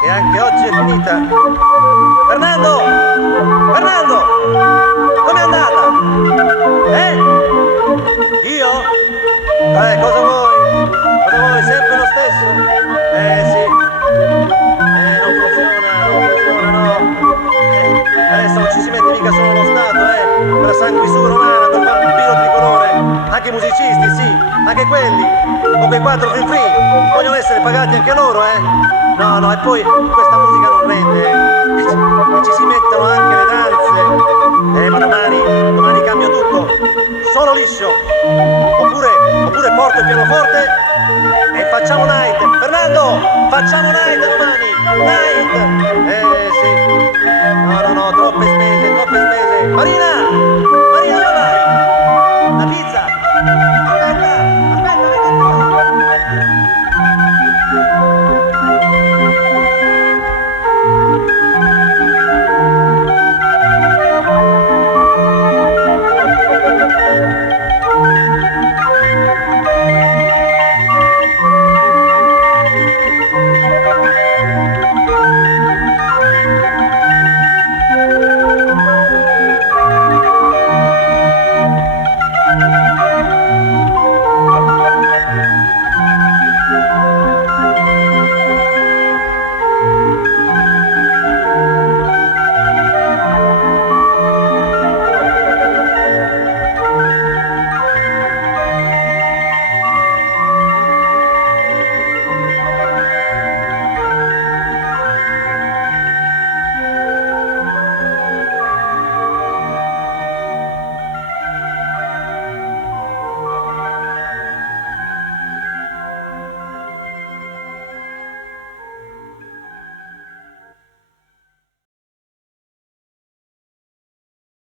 E anche oggi è finita. Fernando! Fernando! Com'è andata? Io? Cosa vuoi? Cosa vuoi? Sempre lo stesso? Sì. Non funziona, no. Adesso non ci si mette mica solo lo Stato, per la sanguisura umana, per vampiro tricolore. Anche i musicisti, sì, anche quelli, con quei 4 free free, vogliono essere pagati anche loro, No, e poi questa musica non rende, e ci si mettono anche le danze. Ma domani cambio tutto, solo liscio. Oppure porto il pianoforte e facciamo night. Fernando, facciamo night domani, night. Sì. No, troppe spese. Marina, dove vai? La pizza?